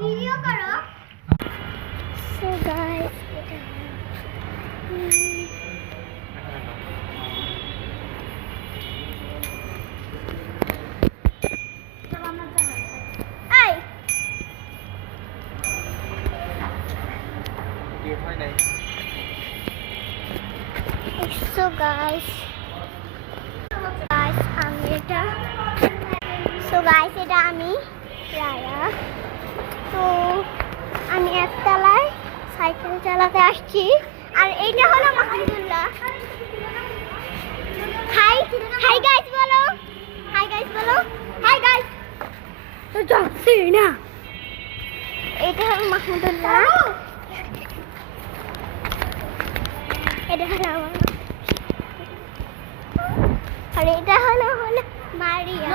Video করো। So guys So guys, আমি এটা আমি রায়া। তো আমি একতলায় সাইকেল চালাতে আসছি, আর এইটা হলো মাহমুদুল্লাহ। হাই হাই গাইস বলো, হাই গাইস বলো, হাই গাইস। তো যাচ্ছি না, এটা হলো মাহমুদুল্লাহ, এটা হলো আমার, আর এটা হলো মারিয়া।